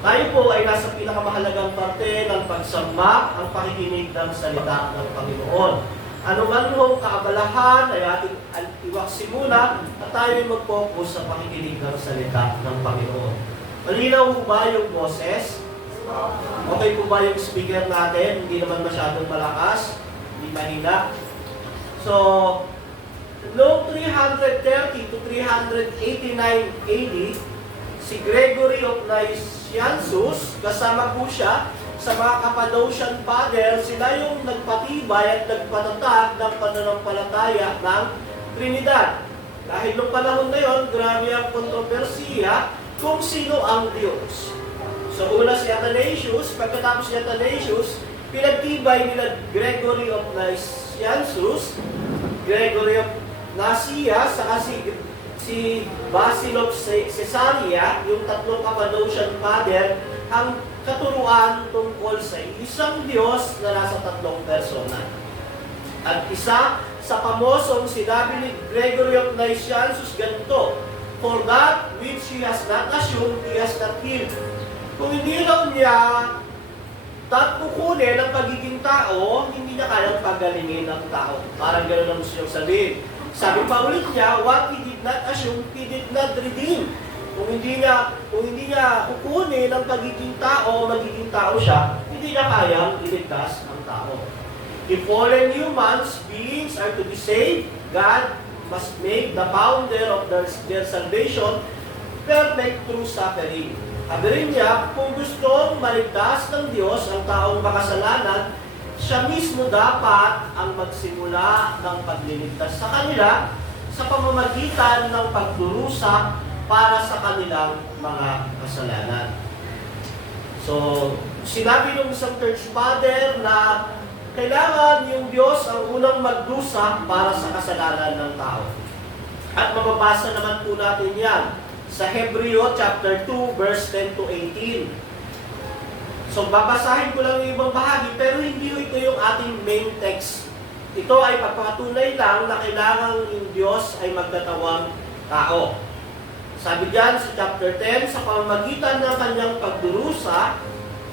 Tayo po ay nasa pinakamahalagang parte ng pagsamba, ang pakikinig ng salita ng Panginoon. Ano man hong kaabalahan ay ating iwaksi muna at tayo ay mag-focus sa pakikinig ng salita ng Panginoon. Malinaw po ba yung boses? Okay po ba yung speaker natin? Hindi naman masyadong malakas, hindi mahina. So, noong 330 to 389 AD, si Gregory of Nazianzus, kasama po siya sa mga Cappadocian Father, sila yung nagpatibay at nagpatatag ng pananampalataya ng Trinidad. Dahil noong panahon na yon, grabe ang kontrobersiya kung sino ang Diyos. So una si Athanasius, pagkatapos si Athanasius, pinagtibay nila Gregory of Nazianzus, Gregory of Nasia, saka si Basil of Caesarea, yung tatlong Cappadocian Father, ang katuruan tungkol sa isang Diyos na nasa tatlong persona. At isa sa pamosong sinabi ni Gregory of Nazianzus ganito, "For that which he has not assumed, he has not healed." Kung hindi raw niya kukunin ang pagiging tao, hindi niya kayang pagalingin ang tao. Parang gano'n ang gusto niyang sabihin. Sabi pa ulit niya, what he did not assume, he did not redeem. Kung hindi niya kukunin ang pagiging tao, magiging tao siya, hindi niya kayang iligtas ang tao. If fallen humans, beings are to be saved, God must make the founder of their salvation perfect through suffering. Sabi rin niya, kung gustong maligtas ng Diyos ang taong makasalanan, siya mismo dapat ang magsimula ng pagliligtas sa kanila sa pamamagitan ng pagdurusa para sa kanilang mga kasalanan. So, sinabi ng isang church father na kailangan yung Diyos ang unang magdusa para sa kasalanan ng tao. At mababasa naman po natin yan sa Hebreo chapter 2 verse 10 to 18. So babasahin ko lang yung ibang bahagi pero hindi ito yung ating main text. Ito ay pagpapatunay lang na kailangan yung Diyos ay magtatawang tao. Sabi diyan sa chapter 10, sa pamamagitan ng kanyang pagdurusa,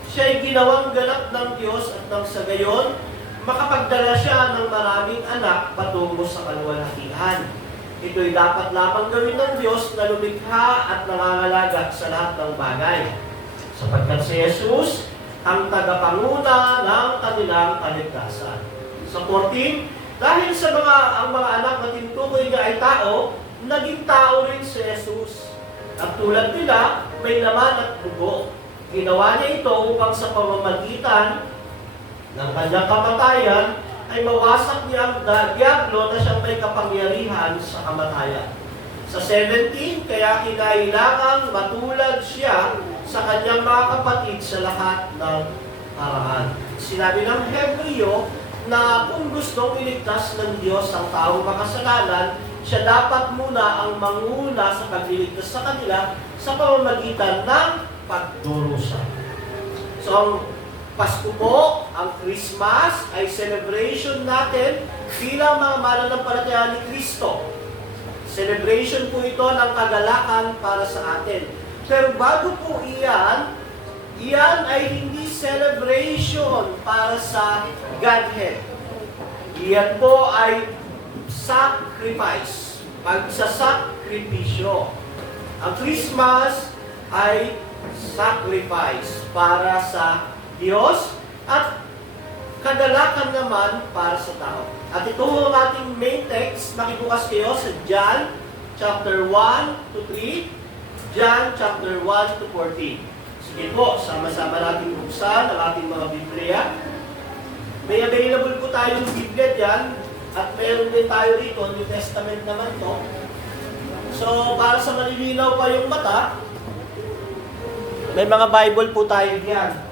siya ay ginawang ganap ng Diyos at nang sa gayon, makapagdala siya ng maraming anak patungo sa kaluwalhatian. Ito'y dapat lamang gawin ng Diyos na lumikha at nangangalaga sa lahat ng bagay. Sapagkat si Jesus ang tagapanguna ng kanilang kaligtasan. Sa 14, dahil sa ang mga anak na tinutukoy niya ay tao, naging tao rin si Jesus. At tulad nila, may laman at dugo. Ginawa niya ito upang sa pamamagitan ng kanyang kamatayan ay mawasak niya ang diablo na siyang may kapangyarihan sa kamatayan. Sa 17, kaya kinailangang matulad siya sa kanyang mga kapatid sa lahat ng paraan. Sinabi ng Hebreo na kung gustong iligtas ng Diyos ang taong makasalanan, siya dapat muna ang manguna sa pagliligtas sa kanila sa pamamagitan ng pagdurusa. So, ang Pasko po, ang Christmas, ay celebration natin bilang mga mananampalataya ni Kristo. Celebration po ito ng kagalakan para sa atin. Pero bago po iyan ay hindi celebration para sa Godhead. Iyan po ay sacrifice, pagsasakripisyo. Ang Christmas ay sacrifice para sa Diyos at kagalakan naman para sa tao. At ito ang ating main text, makibukas kayo sa John chapter 1 to 3, John chapter 1 to 14. Sige po, sama-sama natin buksan ang ating mga Biblia. May available po tayong Biblia dyan, at mayroon din tayo dito, New Testament naman to. So, para sa malilinaw pa yung mata, may mga Bible po tayo diyan.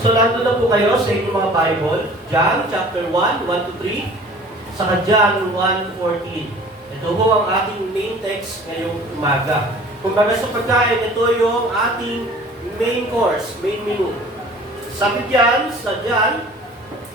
So, nandun na po kayo sa inyong mga Bible. John chapter 1, 1 to 3, saka John 1:14. Ito po ang ating main text ngayong umaga. Kung baga sa pagkain, ito yung ating main course, main menu. Sabi diyan, sa diyan,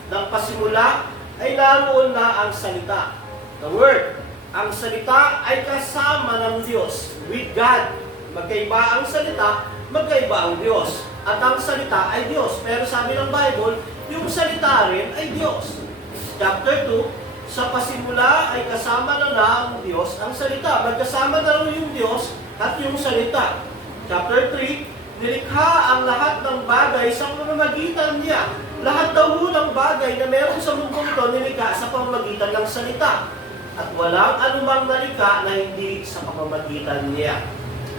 ng pasimula ay naroon na ang salita. The Word. Ang salita ay kasama ng Diyos, with God. Magkaiba ang salita, magkaiba ang Diyos. At ang salita ay Diyos. Pero sabi ng Bible, yung salita rin ay Diyos. Chapter 2, sa pasimula ay kasama na ang Diyos ang salita. Magkasama na rin yung Diyos at yung salita. Chapter 3, nilikha ang lahat ng bagay sa pamamagitan niya. Lahat daw ng bagay na meron sa mundong ito nilikha sa pamamagitan ng salita. At walang anumang nalikha na hindi sa pamamagitan niya.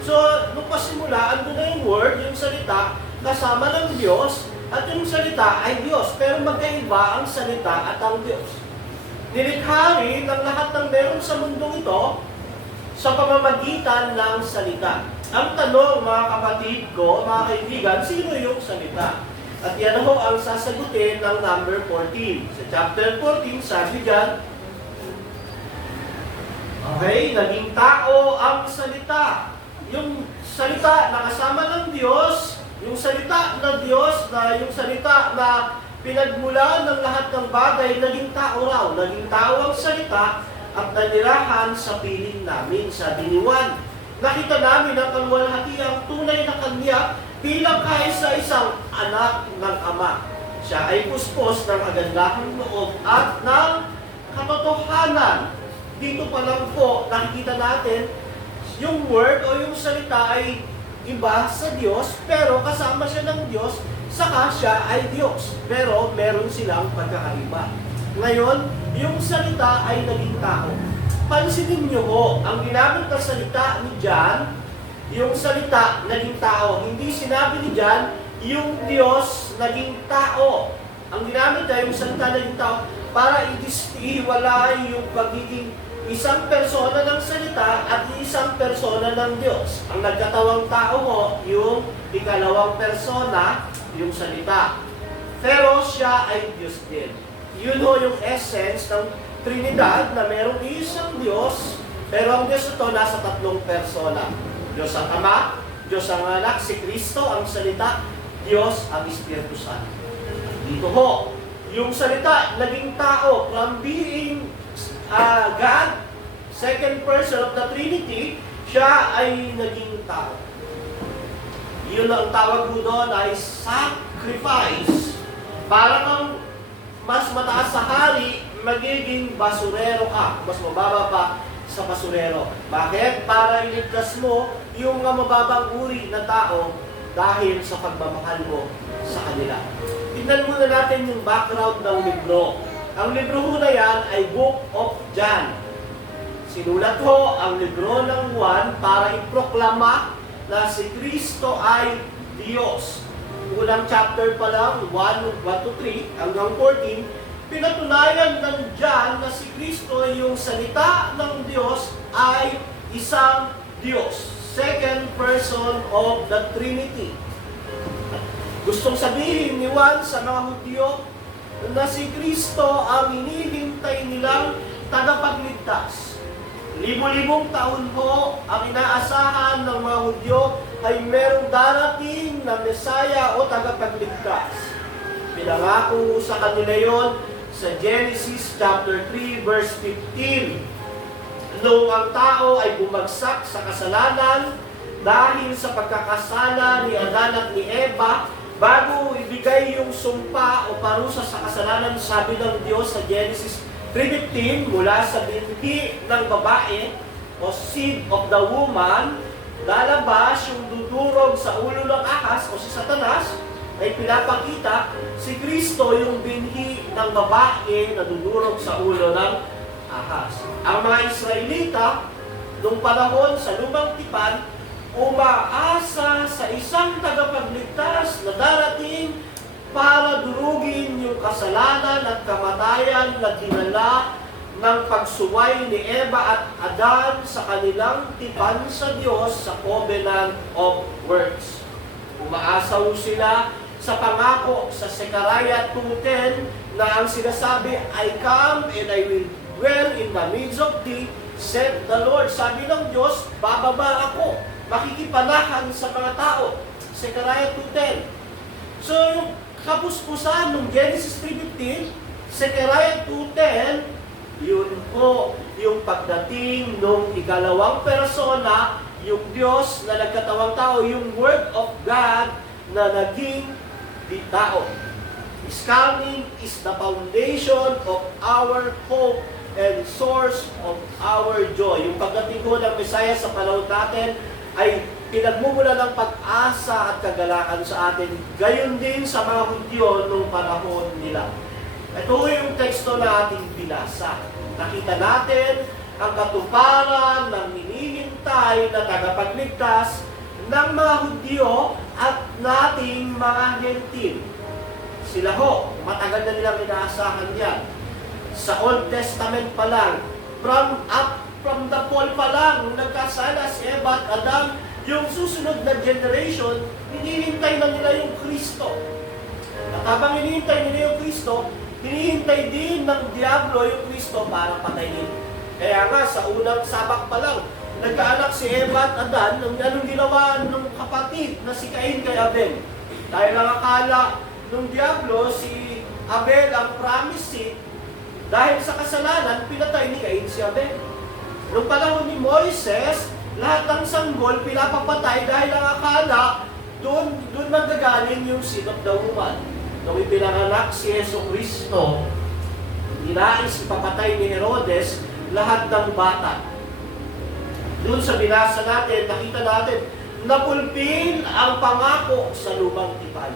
So, nung pasimula, andun na yung word, yung salita, kasama ng Diyos, at yung salita ay Diyos. Pero magkaiba ang salita at ang Diyos. Nilikha rin ang lahat ng meron sa mundong ito sa pamamagitan ng salita. Ang tanong, mga kapatid ko, mga kaibigan, sino yung salita? At yan ho ang sasagutin ng number 14. Sa chapter 14, sabi dyan, okay, naging tao ang salita. Yung salita na kasama ng Diyos, yung salita na Diyos, na yung salita na pinagmula ng lahat ng bagay, naging tao raw. Naging tao ang salita at nanirahan sa piling namin, sabi ni Juan. Nakita namin ang kaluwalhatiang tunay na kanya bilang kaisa-isang anak ng Ama. Siya ay puspos ng kagandahang loob at ng katotohanan. Dito pa lang po, nakikita natin, yung word o yung salita ay iba sa Diyos, pero kasama siya ng Diyos, saka siya ay Diyos. Pero meron silang pagkakaiba. Ngayon, yung salita ay naging tao. Pansinin niyo ho, ang ginamit na salita ni John, yung salita naging tao. Hindi sinabi ni John, yung Diyos naging tao. Ang ginamit niya, yung salita naging tao, para ihiwalay yung pagiging isang persona ng salita at isang persona ng Diyos. Ang nagkatawang tao mo, yung ikalawang persona, yung salita. Pero siya ay Diyos din. Yun ho yung essence ng Trinidad na merong isang Diyos, pero ang Diyos ito nasa tatlong persona. Diyos ang Ama, Diyos ang Anak, si Kristo ang salita, Diyos ang Espiritu Santo. Dito ho, yung salita naging tao from being God, second person of the Trinity, siya ay naging tao. Yun ang tawag mo doon ay sacrifice. Para kang mas mataas sa hari, magiging basurero ka. Mas mababa pa sa basurero. Bakit? Para iligtas mo yung mababang uri na tao dahil sa pagmamahal mo sa kanila. Tignan muna natin yung background ng libro. Ang libro ho na yan ay Book of John. Sinulat ho ang libro ng Juan para iproklama na si Kristo ay Diyos. Unang chapter pa lang, 1-3 hanggang 14, pinatunayan ng John na si Kristo yung salita ng Diyos ay isang Diyos. Second person of the Trinity. Gustong sabihin ni Juan sa mga Hudyo na si Kristo ang hinihintay nilang tagapagligtas. Libo-libong taon po ang inaasahan ng mga Hudyo ay merong darating na Mesaya o tagapagligtas. Pinangako sa kanila yon sa Genesis chapter 3 verse 15. Noong ang tao ay bumagsak sa kasalanan dahil sa pagkakasala ni Adan at ni Eva, bago ibigay yung sumpa o parusa sa kasalanan, sabi ng Diyos sa Genesis 3:15, mula sa binhi ng babae o seed of the woman, lalabas yung dudurog sa ulo ng ahas o si Satanas, ay pinapakita si Kristo yung binhi ng babae na dudurog sa ulo ng ahas. Ang mga Israelita, nung panahon sa lumang tipan, umaasa sa isang tagapagligtas na darating para durugin yung kasalanan at kamatayan na dinala ng pagsuway ni Eva at Adan sa kanilang tipan sa Diyos sa covenant of works. Umaasaw sila sa pangako sa Zechariah 2:10 na ang sinasabi, I come and I will dwell in the midst of thee, said the Lord. Sabi ng Diyos, bababa ako, makikipanahan sa mga tao. Zechariah 2:10. So, yung kapuspusan ng Genesis 3:15, Zechariah 2:10, yun po yung pagdating ng ikalawang persona, yung Diyos na nagkatawang tao, yung Word of God na naging di tao. His coming is the foundation of our hope and source of our joy. Yung pagdating ko ng Messiah sa panahon natin ay pinagmumula ng pag-asa at kagalakan sa atin. Gayon din sa mga Hudyo nung panahon nila. Ito yung teksto na ating binasa. Nakita natin ang katuparan ng hinihintay na tagapagligtas ng mga Hudyo at nating mga Hentil. Sila ho, matagal na nilang inaasahan yan. Sa Old Testament pa lang, from the fall pa lang, nung nagkasala si Eva at Adam, yung susunod na generation, hinihintay na nila yung Kristo. At habang hinihintay nila yung Kristo, hinihintay din ng Diablo yung Kristo para patayin. Kaya nga, sa unang sabak pa lang, nagkaanak si Eva at Adan, anong ginawa ng kapatid na si Cain kay Abel? Dahil lang akala nung Diablo, si Abel ang promised seed, dahil sa kasalanan, pinatay ni Cain si Abel. Nung panahon ni Moises, lahat ng sanggol pinapapatay dahil ang akala, doon magagaling yung seed of the woman. Nung ipinanganak si Yeso Kristo, ninais ipapatay ni Herodes lahat ng bata. Doon sa binasa natin, nakita natin, napulpil ang pangako sa lumang tipan.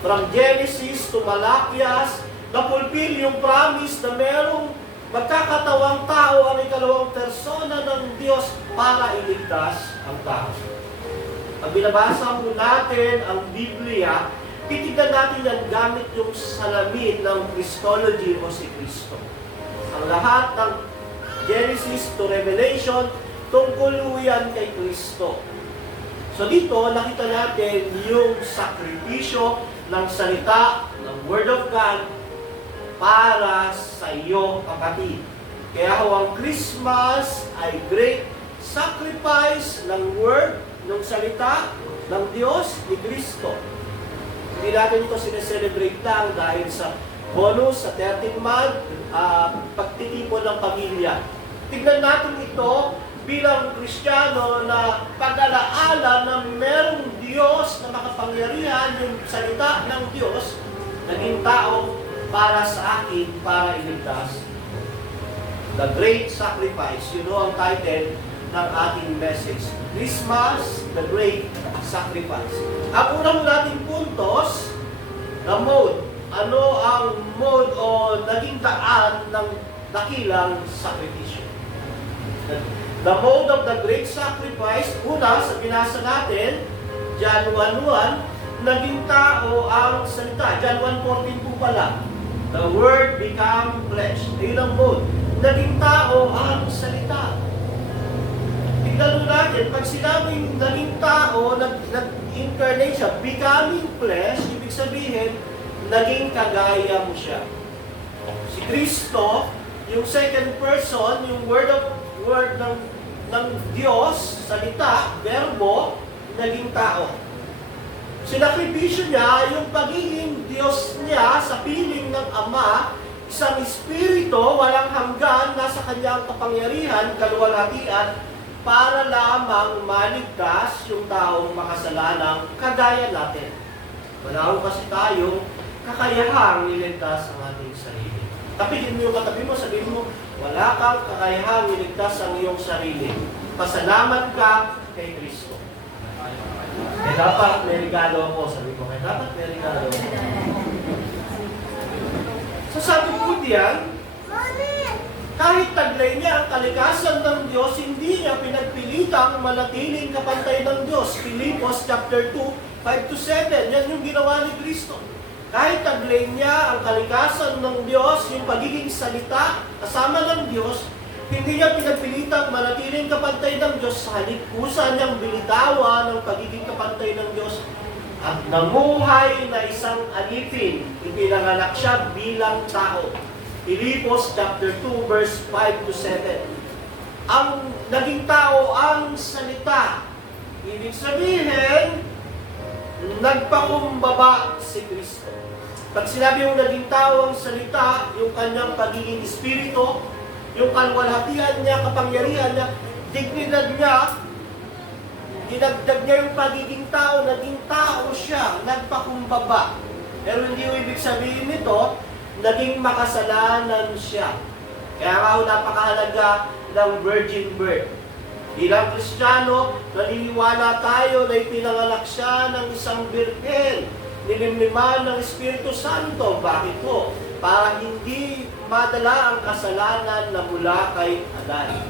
From Genesis to Malakias, napulpil yung promise na merong magkakatawang tao ang ikalawang persona ng Diyos para iligtas ang tao. Pag binabasa mo natin ang Biblia, titignan natin yan gamit yung salamin ng Christology o si Kristo. Ang lahat ng Genesis to Revelation, tungkol yan kay Kristo. So dito, nakita natin yung sakripisyo ng salita, ng Word of God, para sa iyo, kapatid. Kaya ang Christmas ay great sacrifice ng Word, ng salita, ng Diyos, ni Kristo. Hindi natin ito sineselebrate lang dahil sa bonus, sa 13th month, pagtitipon ng pamilya. Tignan natin ito bilang Kristiyano na pag-alaala na merong Diyos na makapangyarihan, yung salita ng Diyos, naging tao para sa akin, para iligtas. The Great Sacrifice, ang title ng ating message. Christmas, the Great Sacrifice. Ang unang nating puntos, the mode. Ano ang mode o naging daan ng dakilang sakripisyo? The mode of the great sacrifice, una, sa binasa natin, John 1:1, naging tao ang salita. John 1:14 po pala. The Word become flesh. Ayun ang mode. Naging tao ang salita. Tignan natin, pag sinabing naging tao, nag-incarnation, becoming flesh, ibig sabihin, naging kagaya mo siya. Si Kristo, yung second person, yung word ng Diyos, salita, verbo, naging tao. Sinakripisyo niya yung pagiging Diyos niya sa piling ng Ama, isang espiritu, walang hanggan, nasa kanyang kapangyarihan, kaluwalhatian, para lamang maligtas yung taong makasalanang kagaya natin. Wala ko kasi tayong kakayahang iligtas ang ating sarili. Tapihin mo yung katabi mo, sabihin mo, wala kang kakayahang iligtas ang iyong sarili. Pasalamat ka kay Kristo. Kaya dapat may regalo ako. Sabi ko, kaya dapat may regalo ako. So sabi po diyan, kahit taglay niya ang kalikasan ng Diyos, hindi niya pinagpilitang manatiling kapantay ng Diyos. Filipos chapter 2, 5-7. Yan yung ginawa ni Kristo. Kahit taglay niya ang kalikasan ng Diyos, yung pagiging salita, kasama ng Diyos, hindi niya pinagpilitang manatiling kapantay ng Diyos. Sa halip kusa niyang binitawan ng pagiging kapantay ng Diyos. At namuhay na isang alipin, ipinanganak siya bilang tao. Filipos chapter 2 verse 5-7. Ang naging tao ang salita. Ibig sabihin, nagpakumbaba si Kristo. Pag sinabi yung naging tao ang salita, yung kanyang pagiging espiritu, yung kalwalhatian niya, kapangyarihan niya, dignidad niya, dinagdag niya yung pagiging tao, naging tao siya, nagpakumbaba. Pero hindi yung ibig sabihin nito, naging makasalanan siya. Kaya nga napakahalaga ng virgin birth. Bilang Kristiyano, naniniwala tayo na ipinanganak siya ng isang birhen, nilimliman ng Espiritu Santo. Bakit po? Para hindi madala ang kasalanan na mula kay Adan.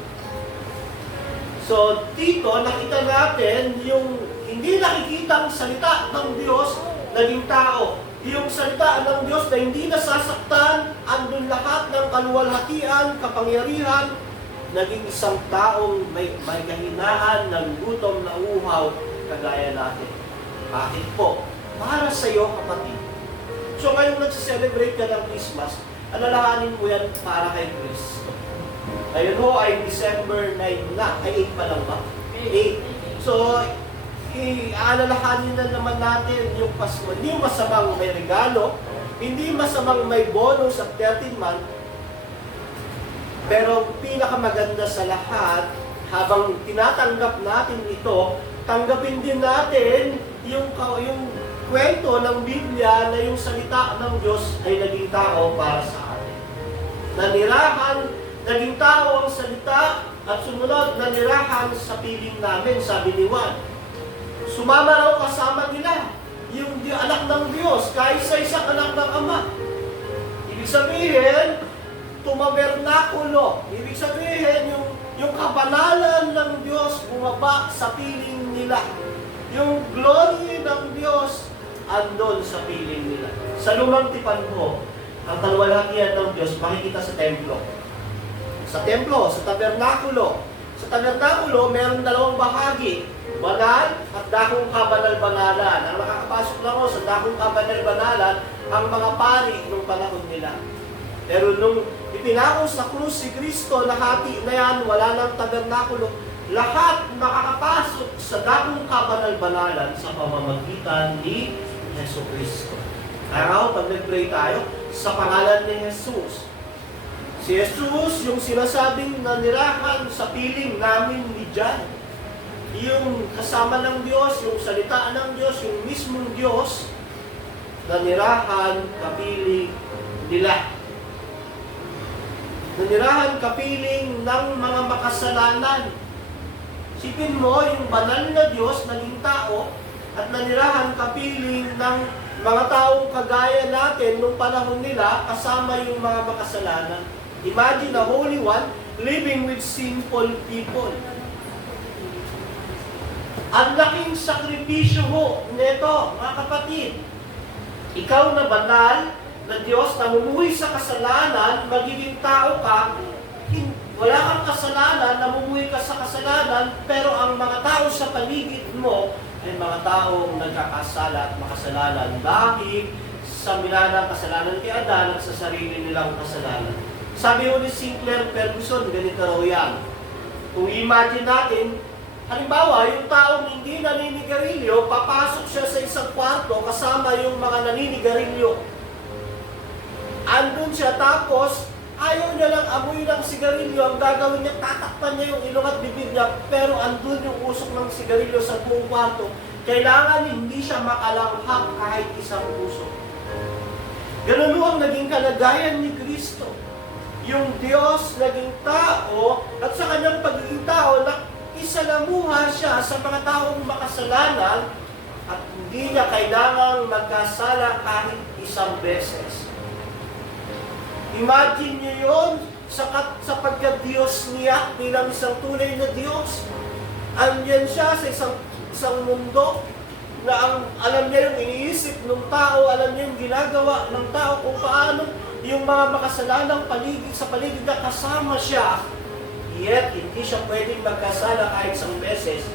So, dito nakita natin yung hindi nakikitang salita ng Diyos naging tao. Yung salita ng Diyos na hindi nasasaktan, andun lahat ng kaluwalhatian, kapangyarihan, naging isang taong may kahinaan, ng gutom na uhaw, kagaya natin. Bakit po? Para sa iyo, kapatid. So ngayong nagsiselebrate ka ng Christmas, alalahanin mo yan para kay Kristo. Ngayon ho ay December 9 na. Ay 8 pa lang ba? 8. So, iaalalahanin na naman natin yung Pasko. Hindi masamang may regalo, hindi masamang may bonus at 13 month, pero pinakamaganda sa lahat, habang tinatanggap natin ito, tanggapin din natin yung kwento ng Biblia na yung salita ng Diyos ay naging tao para sa atin. Nanirahan, naging tao ang salita at sumunod nanirahan sa piling namin, sabi ni Juan. Sumama raw kasama nila yung anak ng Diyos kahit sa isang anak ng Ama. Ibig sabihin, tumabernakulo. Ibig sabihin, yung kabanalan ng Diyos bumaba sa piling nila. Yung glory ng Diyos andon sa piling nila. Sa lumang tipan mo, ang kalwalhatian ng Diyos makikita sa templo. Sa templo, sa tabernakulo. Sa tabernakulo, mayroong dalawang bahagi. Banal at dakong kabanal-banalan. Ang nakakapasok lang ko sa dakong kabanal-banalan, ang mga pari nung panahon nila. Pero nung ipinako sa krus si Kristo, nahati na yan, wala nang tabernakulo. Lahat makakapasok sa dakong kabanal-banalan sa pamamagitan ni Yesu Kristo. Kaya pag nag-pray tayo, sa pangalan ni Jesus. Si Jesus, yung sinasabing nanirahan sa piling namin ni John. Yung kasama ng Diyos, yung salita ng Diyos, yung mismong Diyos, nanirahan kapiling nila. Nanirahan kapiling ng mga makasalanan. Sipin mo, yung banal na Diyos, naging tao, at nanirahan kapiling ng mga taong kagaya natin nung panahon nila, kasama yung mga makasalanan. Imagine the Holy One living with sinful people. Ang laking sakripisyo ho nito, mga kapatid. Ikaw na banal na Diyos na namumuhay sa kasalanan, magiging tao ka, wala kang kasalanan, namumuhay ka sa kasalanan, pero ang mga tao sa paligid mo ay mga taong nagkakasala at makasalanan dahil sa minanang kasalanan kay Adan at sa sarili nilang kasalanan. Sabi ho ni Sinclair Ferguson, ganito raw yan. Kung imagine natin, halimbawa, yung taong hindi naninigarilyo, papasok siya sa isang kwarto kasama yung mga naninigarilyo. Andun siya, tapos ayaw niya lang amoy ng sigarilyo. Ang gagawin niya, tatakpan niya yung ilong at bibig niya, pero andun yung usok ng sigarilyo sa buong kwarto. Kailangan hindi siya makalanghap kahit isang usok. Ganun ang naging kalagayan ni Kristo. Yung Diyos naging tao, at sa kanyang pagiging tao, isalamuha siya sa mga taong makasalanan at hindi niya kailangang magkasala kahit isang beses. Imagine niyo yun sa pagka-Diyos niya bilang isang tunay na Diyos. Andyan siya sa isang mundo na alam niya yung iniisip ng tao, alam niya yung ginagawa ng tao kung paano yung mga makasalanang sa paligid na kasama siya. Yet, hindi siya pwedeng magkasala kahit isang beses.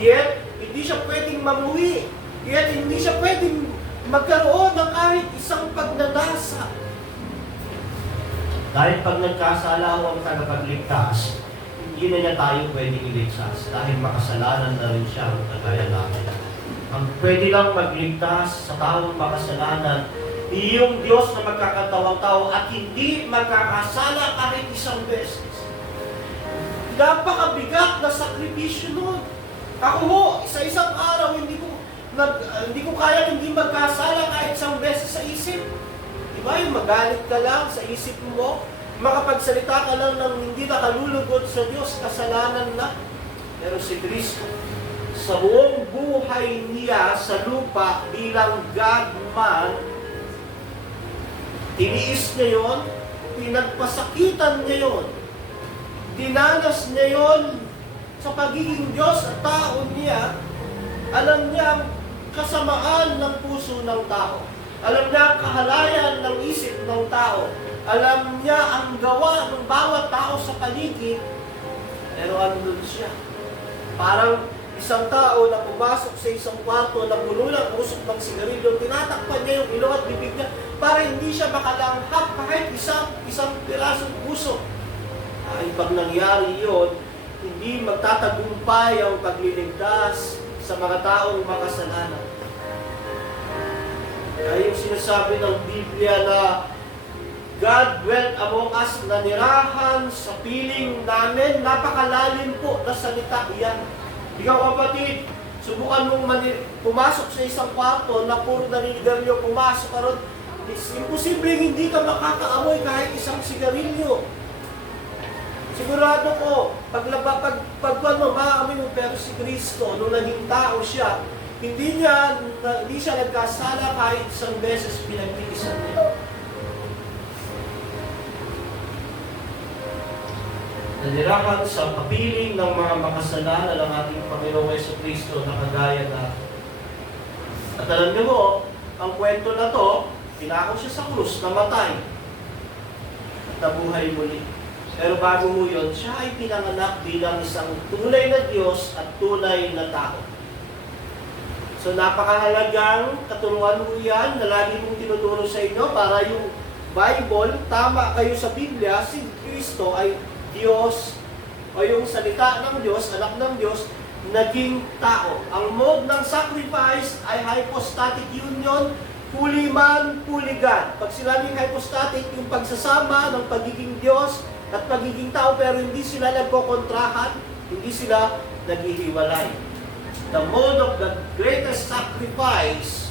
Yet, hindi siya pwedeng mamuhi. Yet, hindi siya pwedeng magkaroon ng kahit isang pagnanasa. Dahil pag nagkasala ho ang tagapagligtas, hindi na niya tayo pwedeng iligtas dahil makasalanan na rin siya ang kagaya namin. Ang pwede lang magligtas sa taong makasalanan, yung Diyos na magkakatawang tao at hindi magkakasala kahit isang beses. Napakabigat na sakripisyo nun. Ako ho, isa-isang araw, hindi ko kaya hindi magkasala kahit isang beses sa isip. Diba? Yung magalit ka lang sa isip mo, makapagsalita ka lang ng hindi nakalulugod sa Diyos, kasalanan na. Pero si Kristo, sa buong buhay niya sa lupa bilang God-man, tiniis niya yun, pinagpasakitan niya yun, dinanas niya yun sa pagiging Diyos at tao niya. Alam niya ang kasamaan ng puso ng tao. Alam niya ang kahalayan ng isip ng tao. Alam niya ang gawa ng bawat tao sa paligid. Pero andun siya. Parang isang tao na pumasok sa isang kwarto na puno ng usok ng sigarilyo, tinatakpan niya yung ilong at bibig niya para hindi siya makalanghap kahit isang pirasong usok. Ay pag nangyari yun, hindi magtatagumpay ang pagliligtas sa mga taong makasalanan. Kaya yung sinasabi ng Biblia na God dwelt among us, nanirahan sa piling namin, napakalalim po na salita yan. Ikaw kapatid, subukan mong pumasok sa isang kwarto na puro naninigarilyo, pumasok ka ron, imposible hindi ka makakaamoy kahit isang sigarilyo. Sigurado ko, maamoy mo, pero si Kristo, nung naging tao siya, hindi siya nagkasala kahit isang beses pinagtiisan niya. Nanirahan sa kapiling ng mga makasalanan ng ating Panginoong Jesucristo na kagaya natin. At alam niyo mo, ang kwento na to, pinako siya sa krus, namatay, at nabuhay muli. Pero bago mo yun, siya ay pinanganak bilang isang tunay na Diyos at tunay na tao. So napakahalagang katuruan mo yan na lagi mong tinuturo sa inyo para yung Bible, tama kayo sa Biblia, si Kristo ay Diyos o yung salita ng Diyos, anak ng Diyos, naging tao. Ang mode ng sacrifice ay hypostatic union, fully man, fully God. Pag sinabing hypostatic, yung pagsasama ng pagiging Diyos at pagiging tao, pero hindi sila nagkokontrahan, hindi sila naghihiwalay. The mode of the greatest sacrifice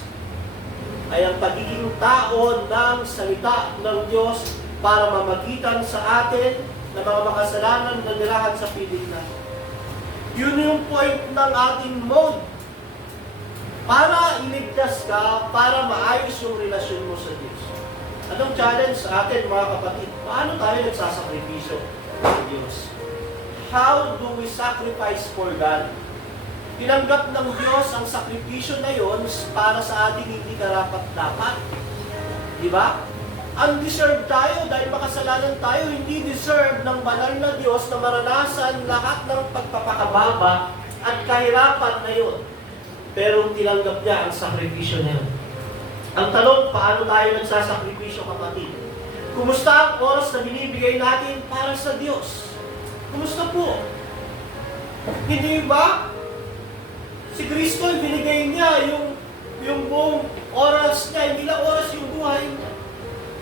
ay ang pagiging tao ng salita ng Diyos para mamagitan sa atin na mga makasalanan na nirahan sa piling natin. Yun yung point ng ating mode. Para iligtas ka, para maayos yung relasyon mo sa Diyos. Anong challenge sa atin mga kapatid? Paano tayo nagsasakripisyo sa Diyos? How do we sacrifice for God? Tinanggap ng Diyos ang sakripisyo na yon para sa ating hindi karapat-dapat. Di ba? Undeserved tayo dahil makasalanan tayo, hindi deserve ng banal na Diyos na maranasan lahat ng pagpapakababa at kahirapan na yun. Pero tinanggap niya ang sakripisyo niya. Ang tanong, paano tayo nagsasakripisyo, kapatid? Kumusta ang oras na binibigay natin para sa Diyos? Kumusta po? Hindi ba? Si Kristo, binigay niya yung buong oras niya, hindi lang oras yung buhay niya.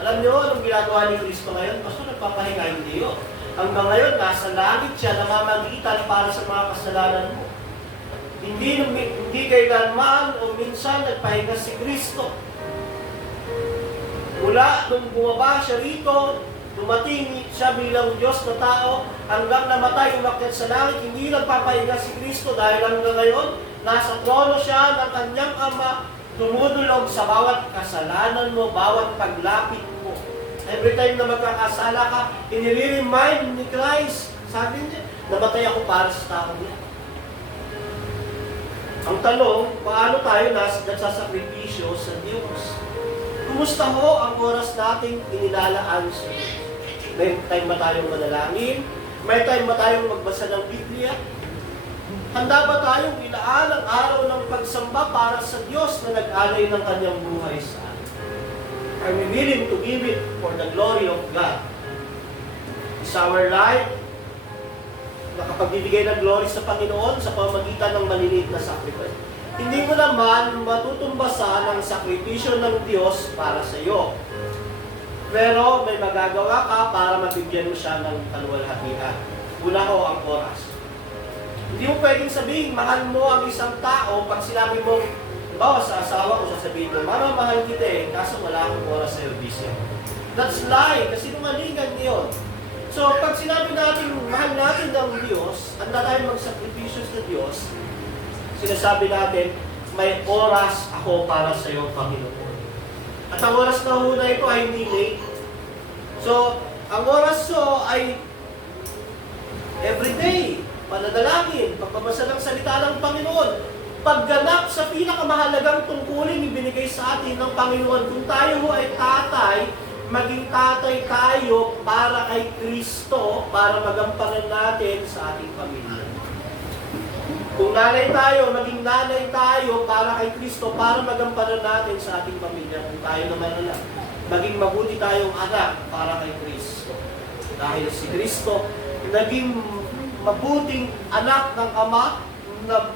Alam niyo, anong ginagawa ni Kristo ngayon? Basta nagpapahinga, hindi yun. Hanggang ngayon, nasa langit siya, namamagitan para sa mga kasalanan mo. Hindi kailanman o minsan nagpahinga si Kristo. Mula nung bumaba siya rito, dumating siya bilang Diyos na tao, hanggang namatay, umakyat sa langit, hindi nagpapahinga si Kristo dahil hanggang ngayon, nasa trono siya ng kanyang Ama, tumutulog sa bawat kasalanan mo, bawat paglapit mo. Every time na magkakasala ka, inire-remind ni Christ, sabi niya, namatay ako para sa tao niya. Ang tanong, paano tayo nagsasakripisyo sa Diyos? Kumusta ho ang oras nating inilalaan sa Diyos? May time ba tayong manalangin? May time ba tayong magbasa ng Biblia? Handa ba tayong ilaan ang araw ng pagsamba para sa Diyos na nag-alay ng kanyang buhay sa atin? Are we willing to give it for the glory of God? Is our life nakapagbibigay ng glory sa Panginoon sa pamamagitan ng maliliit na sacrifice? hindi mo naman matutumbasan ang sakripisyo ng Diyos para sa iyo. Pero may magagawa ka para mabigyan mo siya ng kaluwalhatian. Una ko ang oras. Hindi mo pwedeng sabihin, mahal mo ang isang tao pag sinabi mo, bawa sa asawa ko, sasabihin mo, Mama, mahal kita eh, kaso wala akong oras sa iyo, busy. That's lie, kasi nungalingan niyon. So, pag sinabi natin, mahal natin ng Diyos, handa tayo magsakripisyo sa Diyos, sinasabi natin, may oras ako para sa iyo, Panginoon. At ang oras na una ito ay hindi late. So, ang oras so ay everyday, panadalangin, pagbabasa ng salita ng Panginoon, pagganap sa pinakamahalagang tungkulin ibinigay sa atin ng Panginoon. Kung tayo ho ay tatay, maging tatay tayo para kay Kristo, para magampanan natin sa ating pamilya. Kung nanay tayo, maging nanay tayo para kay Kristo, para magampanan natin sa ating pamilya. Kung tayo naman anak, maging mabuti tayong anak para kay Kristo. Dahil si Kristo, naging mabuting anak ng Ama,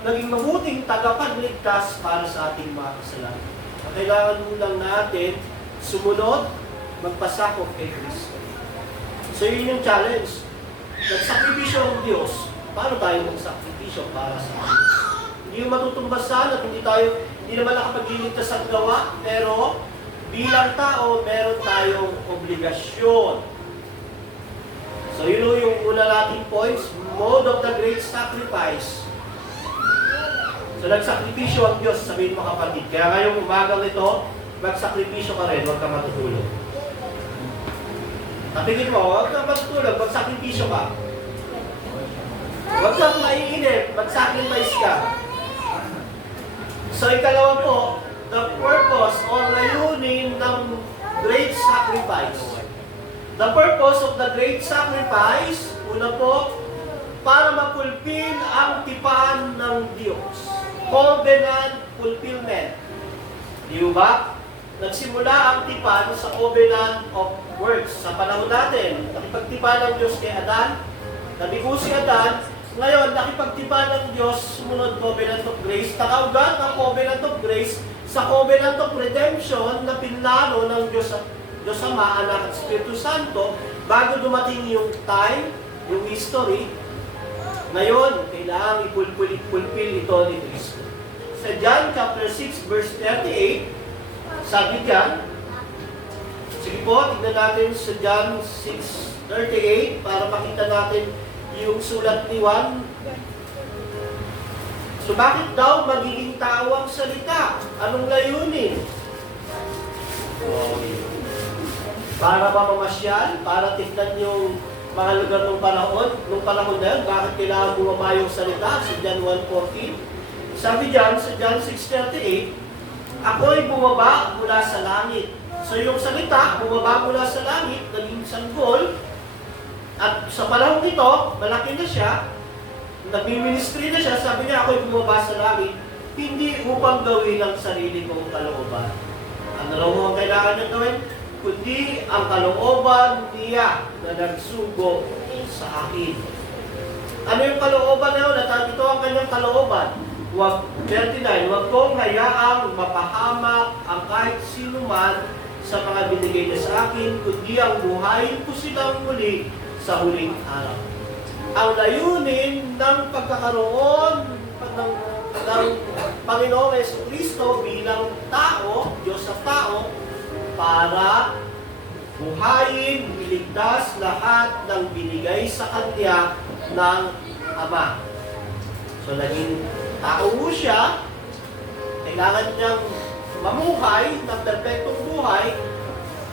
naging mabuting tagapagligtas para sa ating mga kasalanan. Kailangan mo lang natin sumunod, magpasakop kay Kristo. So yun yung challenge. Nagsakripisyo ang Diyos. Paano tayo magsakripisyo para sa Diyos? Hindi yung matutumbasan at hindi naman nakapagliligtas ang gawa, pero bilang tao, meron tayong obligasyon. So yun yung una nating points, mode of the great sacrifice. So nagsakripisyo ang Diyos, sabihin mo kapatid. Kaya ngayong umagang ito, magsakripisyo ka rin, huwag ka matutulog. Kapigin mo, huwag ka matutulog, magsakripisyo ka. Huwag kang maiinip, mag-sacrifice ka. So ikalawa po, the purpose or layunin ng great sacrifice. The purpose of the great sacrifice, una po, para mapulpil ang tipan ng Diyos. Covenant fulfillment. Di ba? Nagsimula ang tipan sa covenant of works. Sa panahon natin, nakipagtipan ng Diyos kay Adan, nabigo si Adan, ngayon, nakipagtipan ng Diyos, sumunod covenant of grace, takaugat ang covenant of grace sa covenant of redemption na pinlano ng Diyos Ama, Anak at Espiritu Santo bago dumating yung time, yung history. Ngayon, kailangan ipulpil ito ni Kristo. Sa John chapter 6 verse 38, sabi diyan, sige po, tignan natin sa John 6:38 para makita natin yung sulat ni Juan. So bakit daw magiging tao ang salita? Anong layunin? Para mamamasyal? Para tignan yung mga lugar ng panahon? Nung panahon na yun, bakit kailangan bumaba yung salita? Sa John 1:14. Sabi dyan, sa John 6:38, ako'y bumaba mula sa langit. So yung salita, bumaba mula sa langit, naging sanggol. At sa panahon nito, malaki na siya, nagmi-ministry na siya, sabi niya, ako'y bumaba sa langit, hindi upang gawin ang sarili kong kalooban. Ano raw ang kailangan niya gawin? Kundi ang kalooban niya na nagsugo sa akin. Ano yung kalooban na yun? At ito ang kanyang kalooban. 39, huwag kong hayaang mapahamak ang kahit sino man sa mga binigay niya sa akin, kundi ang buhayin ko silang muli sa huling araw. Ang layunin ng pagkakaroon ng Panginoong Jesucristo bilang tao, Diyos sa tao, para buhayin, iligtas lahat ng binigay sa Kanya ng Ama. So naging tao siya, kailangan niyang mamuhay ng perpektong buhay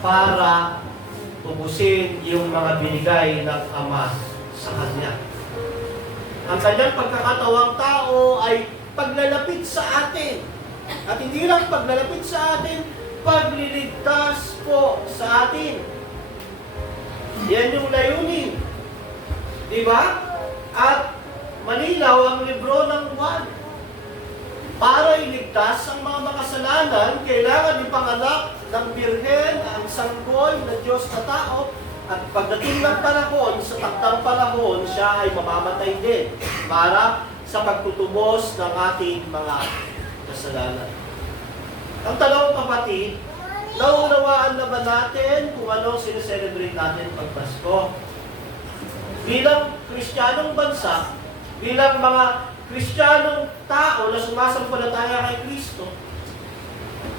para tubusin yung mga binigay ng Ama sa Kanya. Ang kanyang pagkakatawang tao ay paglalapit sa atin. At hindi lang paglalapit sa atin, pagliligtas po sa atin. Yan yung layunin. Di ba? At malinaw ang libro ng Juan. Para iligtas ang mga makasalanan, kailangan ipanganak ng birhen ang sanggol na Diyos na tao, at pagdating ng panahon, sa takdang panahon, siya ay mamamatay din para sa pagtutubos ng ating mga kasalanan. Ang tanong, kapatid, naunawaan na ba natin kung anong sineselebrate natin pag Pasko? Bilang Kristiyanong bansa, bilang mga Kristiyanong tao na sumasampalataya kay Kristo,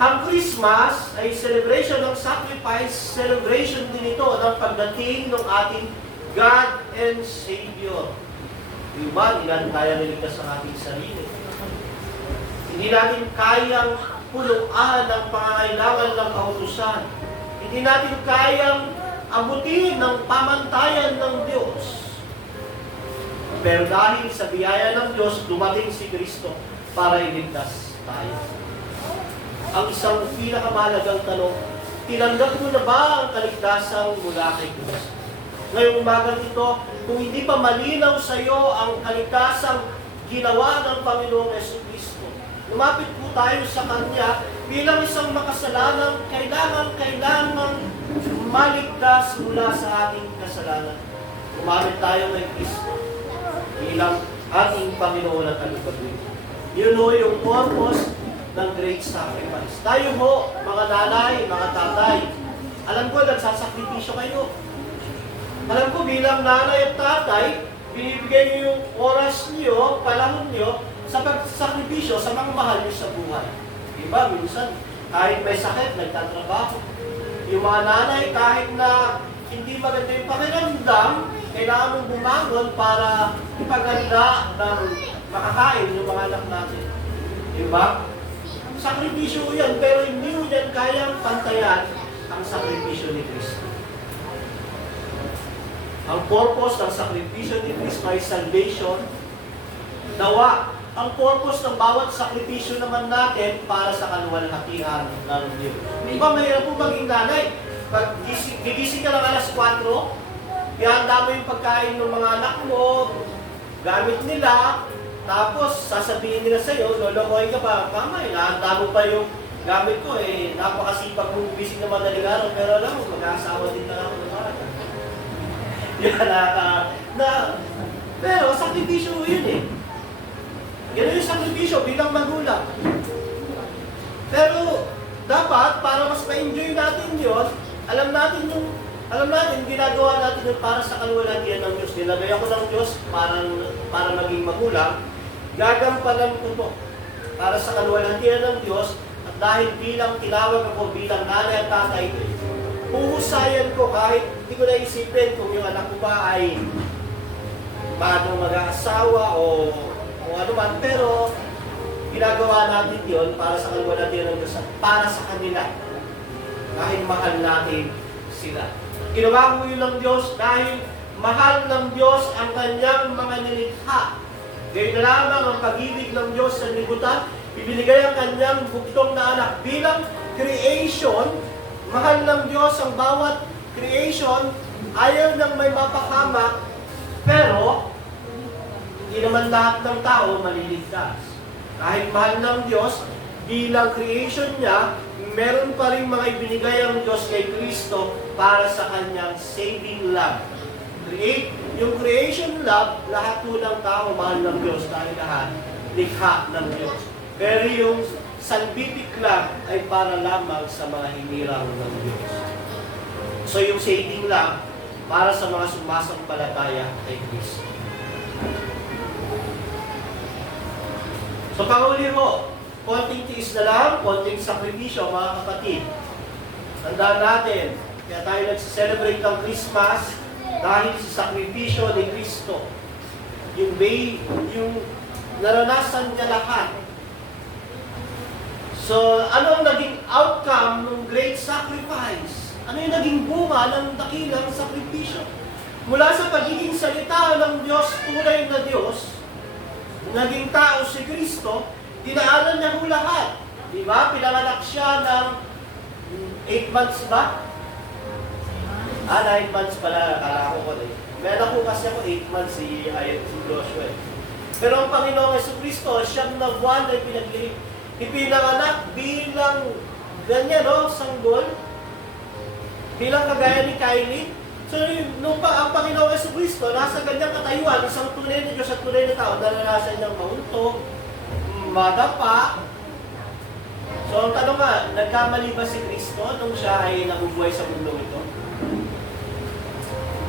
ang Christmas ay celebration ng sacrifice, celebration din ito ng pagdating ng ating God and Savior. Diba? Hindi natin kaya niligtas ang ating sarili. Hindi natin kayang punuan ang pangangailangan ng kautusan. Hindi natin kayang abutin ang pamantayan ng Diyos. Pero dahil sa biyaya ng Diyos, dumating si Kristo para iligtas tayo. Ang isang pinakamahalagang tanong, tinanggap mo na ba ang kaligtasan mula kay Kristo? Ngayong umagang ito, kung hindi pa malinaw sa iyo ang kaligtasang ginawa ng Panginoong Jesucristo, lumapit po tayo sa Kanya bilang isang makasalanang kailangang maligtas mula sa ating kasalanan. Lumapit tayo kay Kristo bilang ating Panginoon at Tagapagligtas. Yun o yung purpose ng great sacrifice. Tayo ho, mga nanay, mga tatay, alam ko, nagsasakripisyo kayo. Alam ko, bilang nanay at tatay, binibigay niyo yung oras niyo, panahon niyo, sa pagsakripisyo sa mga mahal niyo sa buhay. Diba? Minsan, kahit may sakit, nagtatrabaho. Yung mga nanay, kahit na hindi maganda yung pakiramdam, kailangan mong bumangon para ipaganda ng makakain yung mga anak natin. Diba? Sakripisyo yan, pero hindi mo yan kayang pantayan ang sakripisyo ni Kristo. Ang purpose ng sakripisyo ni Kristo ay salvation. Nawa, ang purpose ng bawat sakripisyo naman natin para sa kaluwalhatian ng Diyos. Di ba mahirap po maging nanay? Pag gigising ka ng alas 4, ihanda mo yung pagkain ng mga anak mo, gamit nila, tapos sasabihin nila sa'yo, lolokohin ka pa, mama, ihanda mo pa yung gamit ko, napakasipag mong gising na madaling araw, pero alam mo, mag-aasawa din na ako ng araw. Pero sakripisyo yun eh. Yan yung sakripisyo bilang magulang. Pero dapat, para mas ma-enjoy natin yun, alam natin, ginagawa natin yun para sa kaluwalhatian ng Diyos. Nilagay ako ng Diyos para maging magulang. Gagampanan ko to para sa kaluwalhatian ng Diyos. At dahil bilang tinawag ako bilang nanay at tatay, puhusayan ko kahit hindi ko naisipin kung yung anak ko ba ay paano mag-aasawa o ano man. Pero ginagawa natin yon para sa kaluwalhatian ng Diyos at para sa kanila. Dahil mahal natin sila. Ginawa ko yun ng Diyos dahil mahal ng Diyos ang kanyang mga nilikha. Gayun na lamang ang pag-ibig ng Diyos sa libutan, ibinigay ang kanyang bugtong na anak bilang creation. Mahal ng Diyos ang bawat creation, ayaw nang may mapahamak, pero hindi naman lahat ng tao maliligtas. Kahit mahal ng Diyos, bilang creation niya, meron pa rin mga ibinigay ang Diyos kay Kristo para sa kanyang saving love. Yung creation love, lahat po ng tao mahal ng Diyos dahil lahat likha ng Diyos. Pero yung salvific love ay para lamang sa mga hinirang ng Diyos. So yung saving love, para sa mga sumasampalataya kay Kristo. So panghuli mo, konting tiis na lang, konting sakripisyo mga kapatid. Tandaan natin, kaya tayo nag-celebrate ng Christmas dahil sa sakripisyo ni Kristo. Yung naranasan niya lahat. So, ano ang naging outcome ng great sacrifice? Ano yung naging bunga ng dakilang sakripisyo? Mula sa pagiging salita ng Diyos, tunay na Diyos, naging tao si Kristo, dinaanan niya ho lahat. Diba? Pinanganak siya ng 8 months ba? 9 months pala, akala ko eh. May anak ko kasi ako 8 months si Joshua. Pero ang Panginoong Jesucristo, siyang na buwan ay ipinanganak bilang ganyan, no? Sanggol. Bilang kagaya ni Kylie. So, nung ang Panginoong Jesucristo, nasa ganyang katayuan, isang tunay na Diyos at tunay na tao, naranasan niyang mahuntog, madapa, So ang tanong nga, nagkamali ba si Kristo nung siya ay nabubuhay sa mundo ito?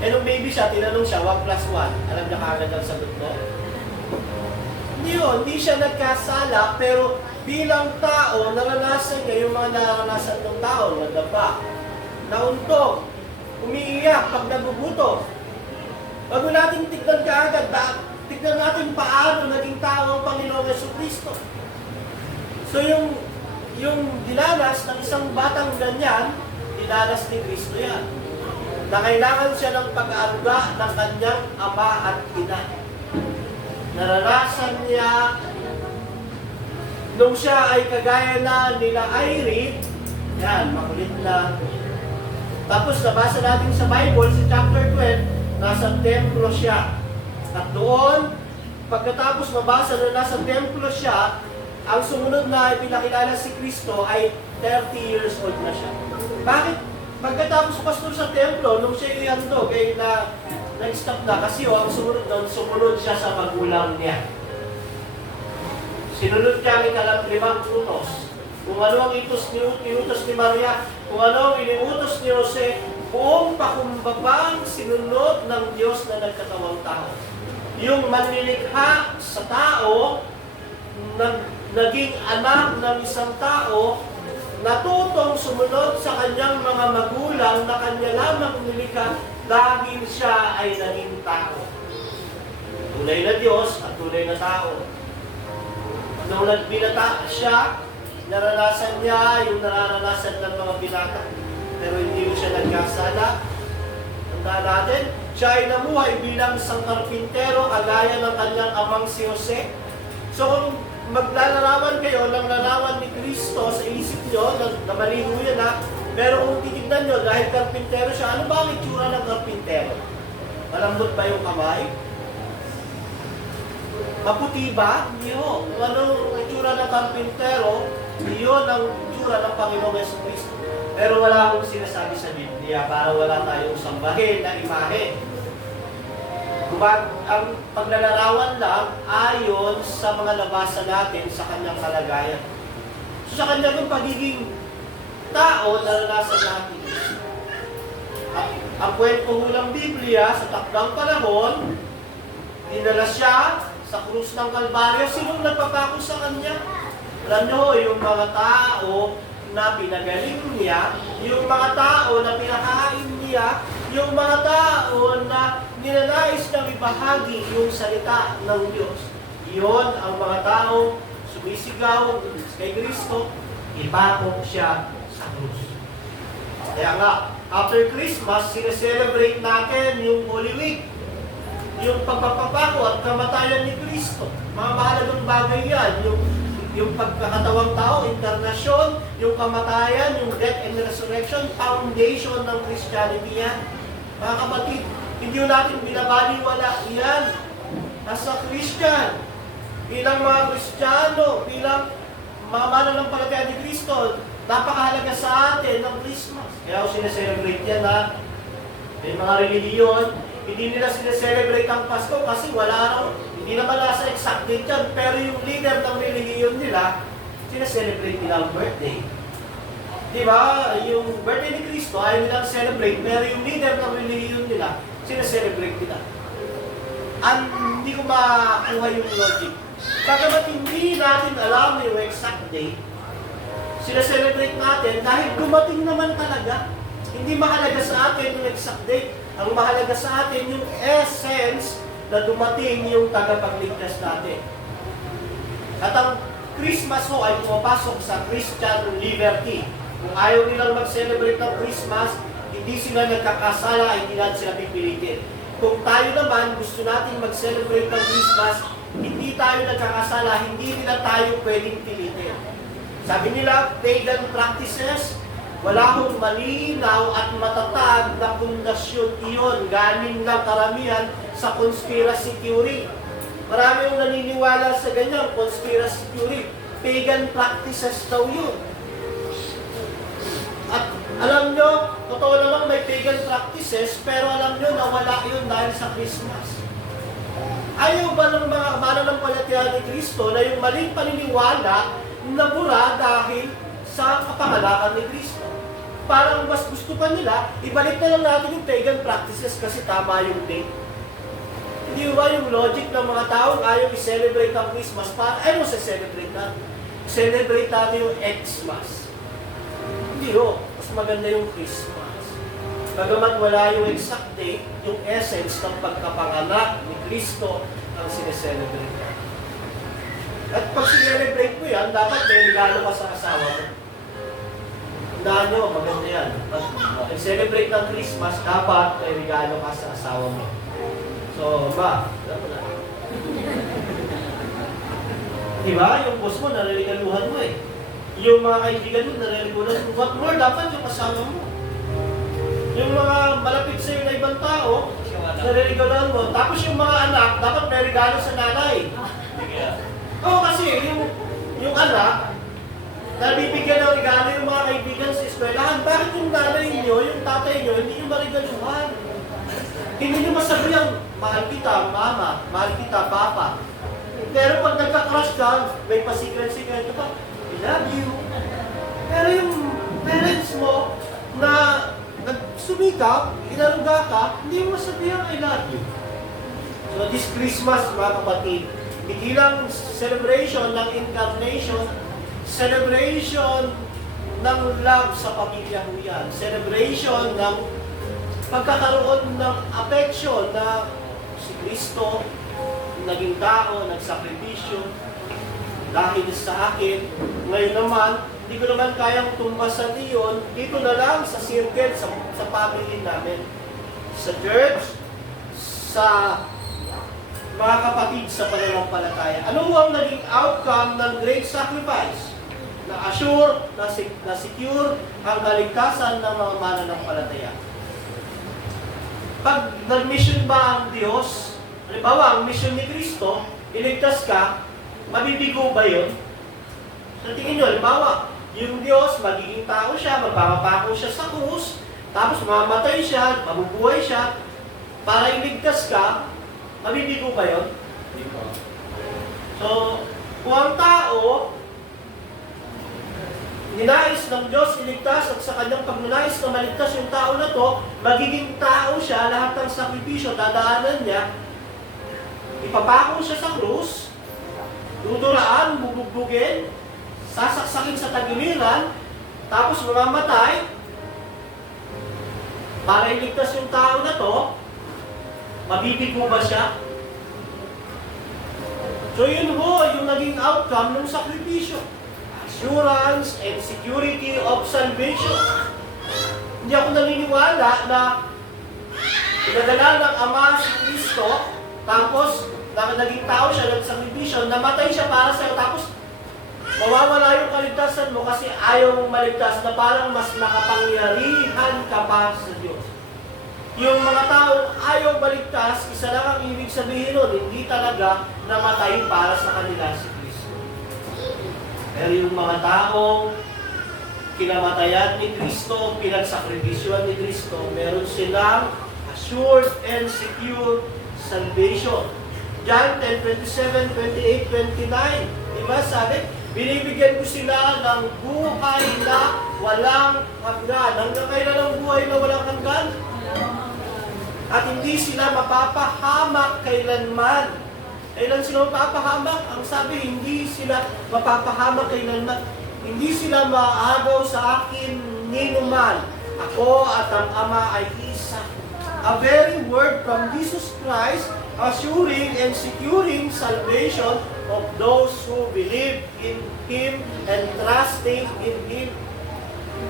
Eh nung baby siya, tinanong siya, 1 plus 1. Alam niya kaagad ang sagot mo? Hindi yun, hindi siya nagkasala, pero bilang tao, naranasan niya yung mga naranasan ng tao, nadapa, nauntog, umiiyak pag nagugutom. Bago natin tignan kaagad, tignan natin paano naging tao ang Panginoong Jesucristo. So yung dinanas ng isang batang ganyan, dinanas ni Kristo yan. Na kailangan siya ng pag-aaruga ng kanyang ama at ina. Naranasan niya nung siya ay kagaya na nila Irene, yan, makulit na. Tapos nabasa natin sa Bible, sa chapter 12, nasa templo siya. At doon, pagkatapos mabasa na nasa templo siya, ang sumunod na ipinakilala si Kristo ay 30 years old na siya. Bakit? Pagkatapos pastor sa templo, nung siya ihandog, ay nag-stop na kasi ang sumunod doon, sumunod siya sa magulang niya. Sinunod niya ang ikalimang utos. Kung ano ang inutos ni Maria, kung ano ang inutos ni Jose, buong pakumbabang sinunod ng Diyos na nagkatawang tao. Yung manlilikha sa tao, naging anak ng isang tao, natutong sumunod sa kanyang mga magulang na kanya lamang nilikha dahil siya ay naging tao. Tunay na Diyos at tunay na tao. Nung nagbinata siya, naranasan niya yung nararanasan ng mga binata. Pero hindi mo siya nagkasala. Tandaan natin, siya ay namuhay bilang isang karpintero kagaya ng kanyang amang si Jose. So kung maglalarawan kayo ng larawan ni Kristo sa isip nyo, na malino yun ha, pero kung titignan nyo, dahil karpintero siya, ano ba ang itsura ng karpintero? Malambot ba yung kamay? Maputi ba? Hindi ho. Kung ano ang itsura ng karpintero, yun ang itsura ng Panginoong Jesucristo. Pero wala akong sinasabi sa Biblia para wala tayong sambahin na imahe. Ang paglalarawan lang ayon sa mga nabasa natin sa kanyang kalagayan. So sa kanyang pagiging tao, naranasan natin. Ang kwento ng Biblia, sa takdang panahon, dinala siya sa krus ng Kalbaryo. Sinong nagpapako sa kanya? Alam nyo, yung mga tao na pinagaling niya, yung mga tao na pinakain niya, yung mga tao na ninanais na ibahagi yung salita ng Diyos. Iyon ang mga tao sumisigaw kay Kristo, ipako siya sa krus. Kaya nga, after Christmas, sineselebrate natin yung Holy Week, yung pagpapapako at kamatayan ni Kristo. Mga mahalagang bagay yan, yung pagkakatawang tao, inkarnasyon, yung kamatayan, yung death and resurrection, foundation ng Christianity yan. Mga kapatid, hindi natin binabaliwala yan. Nasa Christian, bilang mga Kristiyano, bilang mga mananampalataya ni Kristo, napakahalaga sa atin ng Christmas. Kaya ako sineselebrate yan ha. May mga religiyon, hindi nila sineselebrate ang Pasko kasi wala raw. Hindi naman nasa exact date yan, pero yung leader ng religiyon nila, sineselebrate nila ang birthday. Diba? Yung birthday ni Kristo ay nilang celebrate, pero yung leader ng religiyon nila, sineselebrate nila. Hindi ko makuha yung logic. Kagamat hindi natin alam yung exact date, sineselebrate natin dahil dumating naman talaga. Hindi mahalaga sa atin yung exact date. Ang mahalaga sa atin yung essence na dumating yung tagapagligtas natin. At ang Christmas ho ay pumapasok sa Christian liberty. Kung ayaw nilang mag-celebrate ng Christmas, hindi sila nagkakasala, hindi natin sila pipilitin. Kung tayo naman gusto natin mag-celebrate ng Christmas, hindi tayo nagkakasala, hindi nila tayo pwedeng pilitin. Sabi nila, pagan practices, wala hong malinaw at matatag na pundasyon iyon. Galing lang karamihan sa conspiracy theory. Marami yung naniniwala sa ganyan, conspiracy theory. Pagan practices daw yun. At alam nyo, totoo naman may pagan practices, pero alam nyo na wala yun dahil sa Christmas. Ayaw ba ng mga mananampalataya ni Kristo na yung maling paniniwala nabura dahil sa kapanganakan ni Kristo. Parang mas gusto pa nila, ibalik na lang natin yung pagan practices kasi tama yung date. Hindi ba yung logic ng mga taong ayaw i-celebrate ang Christmas para, ano sa celebrate natin? Celebrate natin yung Xmas. Hindi ho, mas maganda yung Christmas. Bagamat wala yung exact date, yung essence ng pagkapanganak ni Kristo ang sineselebrate natin. At pag sinelebrate mo yan, dapat may regalo ka sa asawa mo. Tandaan nyo, maganda yan. Pag celebrate ng Christmas, dapat may regalo ka sa asawa mo. So, alam mo na. Diba? Yung boss mo, nariregaluhan mo eh. Yung mga kaibigan mo, nariregaluhan mo. What more, dapat yung asawa mo. Yung mga malapit sa'yo na ibang tao, nariregaluhan mo. Tapos yung mga anak, dapat may regalo sa nanay. Oo, kasi yung anak, nabibigyan ng regalo yung mga kaibigan sa eskwelahan. Bakit yung nanay nyo, yung tatay nyo, hindi nyo marigaluhan? Hindi nyo masabihang, mahal kita, mama, mahal kita, papa. Pero pag nagka-crush ka, may pa-secret-secret ka pa, I love you. Pero yung parents mo na nagsumikap, inaruga ka, hindi mo masabihang I love you. So this Christmas, mga kapatid, hindi lang celebration ng incarnation, celebration ng love sa pamilya mo yan. Celebration ng pagkakaroon ng affection na si Kristo, naging tao, nagsakripisyo dahil sa akin. Ngayon naman, hindi ko naman kayang tumbasan iyon dito na lang sa circle, sa family namin. Sa church, sa mga kapatid sa pananampalataya. Ano ang naging outcome ng great sacrifice? Na-assure, na-secure ang kaligtasan ng mga mananampalataya. Pag nag-mission ba ang Diyos, halimbawa, ang mission ni Kristo, iligtas ka, mabibigo ba yun? Sa tingin nyo, halimbawa, yung Diyos, magiging tao siya, magpapapako siya sa krus, tapos mamamatay siya, mabubuhay siya, para iligtas ka, mabibigo ba yun? So, kung ang tao, ninais ng Diyos iligtas at sa kanyang pagnanais na maligtas yung tao na to, magiging tao siya, lahat ng sakripisyo, dadaanan niya, ipapako siya sa krus, duduraan, bubugbugin, sasaksakin sa tagiliran, tapos mamamatay, para iligtas yung tao na to, mabibigo ba siya? So yun ho, yung naging outcome ng sakripisyo. Assurance and security of salvation. Hindi ako naniniwala na pinadala ng Ama si Kristo, tapos naging tao siya, nagsakripisyo, namatay siya para sa'yo, tapos mawawala yung kaligtasan mo kasi ayaw mong maligtas na parang mas makapangyarihan ka pa sa Diyos. Yung mga taong ayaw maligtas, isa lang ang ibig sabihin nun, hindi talaga namatay para sa kanila si Kristo. Pero yung mga taong kinamatayan ni Kristo, pinagsakripisyohan ni Kristo, meron silang assured and secure salvation. John 10:27, 28, 29. Diba sabi? Binibigyan ko sila ng buhay na walang hanggan. Hanggang kailan ang buhay na walang hanggan? At hindi sila mapapahamak kailanman. Kailan sila mapapahamak? Ang sabi, hindi sila mapapahamak kailanman. Hindi sila maagaw sa akin ninuman. Ako at ang Ama ay isa. A very word from Jesus Christ, assuring and securing salvation of those who believe in Him and trusting in Him.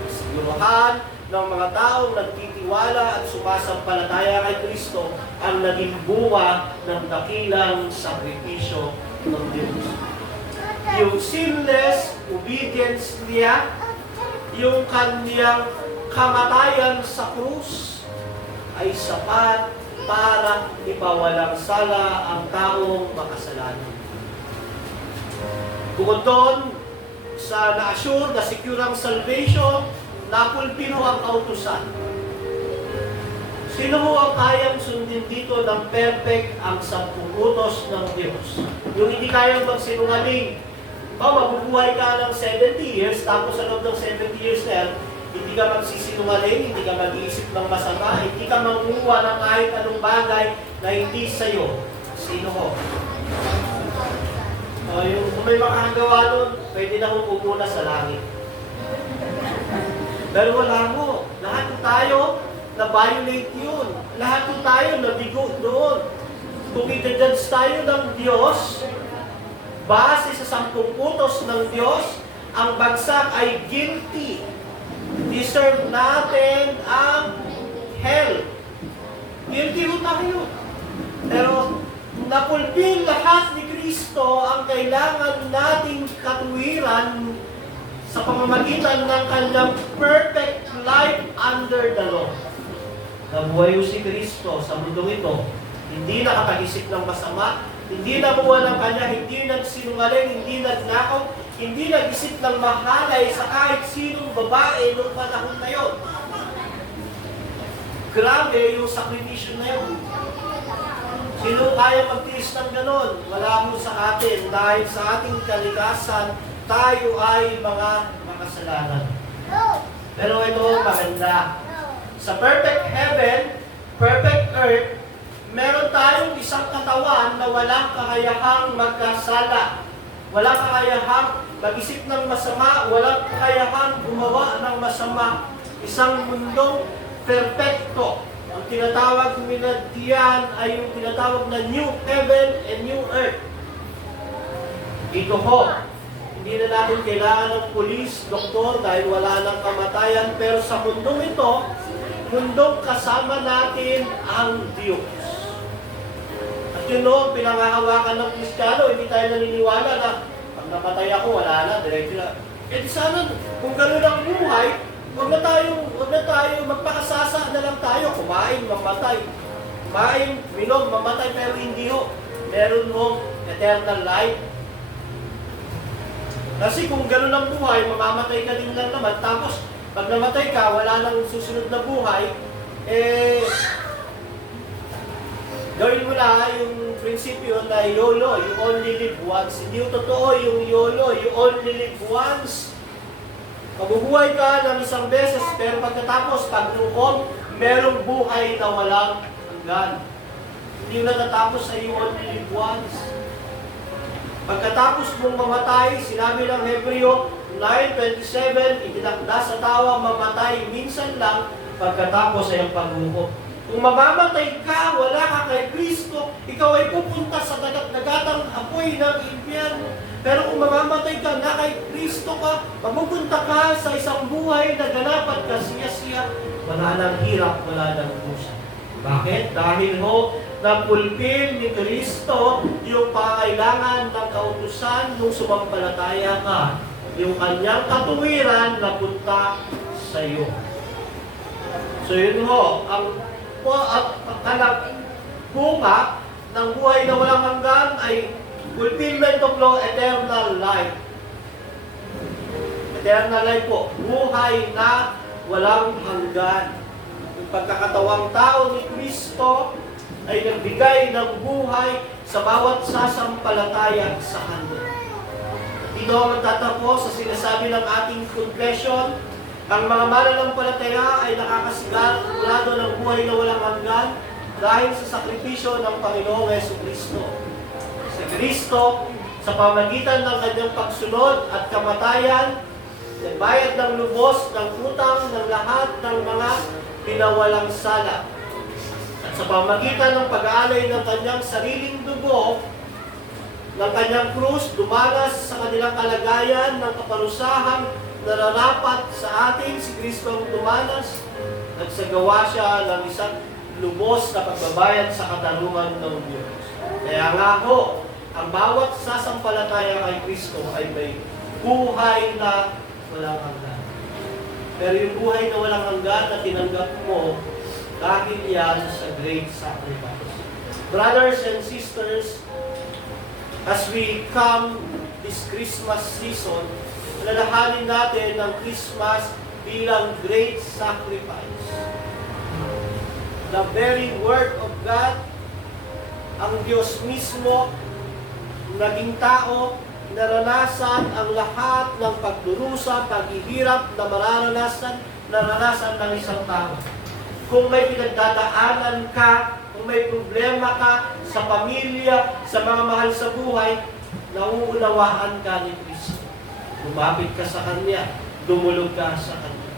Siguruhan ng mga taong nagtitiwala at sumasampalataya kay Kristo ang naging bunga ng dakilang sakripisyo ng Diyos. Yung sinless obedience niya, yung kanyang kamatayan sa krus, ay sapat para ipawalang sala ang taong makasalanan. Bukod doon, sa na-assure, na-secure ang salvation, napulpino ang kautusan. Sino mo ang kayang sundin dito ng perfect ang 10 utos ng Diyos? Yung hindi kayang magsinungaling, Mabubuhay ka ng 70 years, tapos sa loob ng 70 years na yan, hindi ka magsisinungaling, hindi ka mag-iisip ng masama, hindi ka manguha ng kahit anong bagay na hindi sa'yo. Sino ko? Kung may makakagawa nun, pwede na kong pumuna sa langit. Pero wala mo. Lahat tayo na-violate yun. Lahat tayo nabigo doon. Kung i-judge tayo ng Diyos, base sa 10 utos ng Diyos, ang bagsak ay guilty. Deserve natin ang hell. Guilty ho tayo. Pero napulpil lahat ni Kristo ang kailangan nating katuwiran sa pamamagitan ng kanyang perfect life under the law. Nabuhay si Kristo sa mundong ito, hindi nakapag-isip ng masama, hindi nabuha ng kanya, hindi nagsinungaling, hindi nagnakaw, hindi nag-isip ng mahalay sa kahit sinong babae noong panahon na yun. Grabe yung sakripisyo na yun. Sino kaya magtiis ng ganon? Wala mo sa atin dahil sa ating kalikasan, tayo ay mga makasalanan. Pero ito maganda. Sa perfect heaven, perfect earth, meron tayong isang katawan na walang kakayahang magkasala. Walang kakayahang mag-isip ng masama, walang kakayahang gumawa ng masama. Isang mundong perfecto. Ang tinatawag nila diyan ay yung tinatawag na new heaven and new earth. Dito ho, hindi na natin kailangan ng pulis, doktor, dahil wala ng kamatayan. Pero sa mundong ito, mundong kasama natin ang Diyos. At yun o, pinangahawakan ng Kristiyano, hindi tayo naniniwala na pag napatay ako, wala na, diretso na. Eh di sana, kung gano'n ang buhay, Huwag na tayo, magpakasasa na lang tayo, kumain, mamatay. Kumain, minom, mamatay, pero hindi ho. Meron ho eternal life. Kasi kung gano'n ang buhay, mamamatay ka din lang naman, tapos pag namatay ka, wala nang susunod na buhay, gawin mo na yung prinsipyo na YOLO, you only live once. Hindi yung totoo yung YOLO, you only live once. Mabubuhay ka ng isang beses, pero pagkatapos, paglukom, merong buhay na walang hanggan. Hindi yung natatapos sa you only live once. Pagkatapos mong mamatay, sinabi ng Hebreo 9:27, itinakda sa tao ang mamatay minsan lang, pagkatapos ay ang paglukom. Kung mamamatay ka, wala ka kay Kristo, ikaw ay pupunta sa dagat-dagatang apoy ng impyerno. Pero kung mamamatay ka na kay Kristo ka, mapupunta ka sa isang buhay na ganap at kasiya-siya, wala nang hirap, wala nang pusa. Bakit? Dahil ho, napulpil ni Kristo yung pangailangan ng kautusan nung sumampalataya ka. Yung kanyang katuwiran na punta sa iyo. So yun ho, ang bunga ng buhay na walang hanggan ay fulfillment of law, eternal life. Eternal life po, buhay na walang hanggan. Yung pagkakatawang tao ni Kristo ay nagbigay ng buhay sa bawat sasampalataya sa Kanya. Dito ang magtatapos sa sinasabi ng ating confession, ang mga mananampalataya ay nakakasigurado ng buhay na walang hanggan dahil sa sakripisyo ng Panginoong Jesucristo. Si Kristo, sa pamagitan ng kanyang pagsunod at kamatayan, nagbayad ng lubos ng utang ng lahat ng mga pinawalang sala. At sa pamagitan ng pag-aalay ng kanyang sariling dugo, ng kanyang krus, dumanas sa kanilang kalagayan ng kaparusahang nararapat sa atin, si Kristo ang dumanas, nagsagawa siya ng isang lubos na pagbabayad sa katarungan ng Diyos. Kaya nga ho, ang bawat sasampalataya kay Kristo ay may buhay na walang hanggan. Pero yung buhay na walang hanggan na tinanggap mo, dahil yan sa great sacrifice. Brothers and sisters, as we come this Christmas season, alalahanin natin ang Christmas bilang great sacrifice. The very Word of God, ang Diyos mismo, naging tao, naranasan ang lahat ng pagdurusa, paghihirap na naranasan ng isang tao. Kung may pinagdadaanan ka, kung may problema ka sa pamilya, sa mga mahal sa buhay, nauunawaan ka ni Kristo. Lumapit ka sa Kanya, dumulog ka sa Kanya.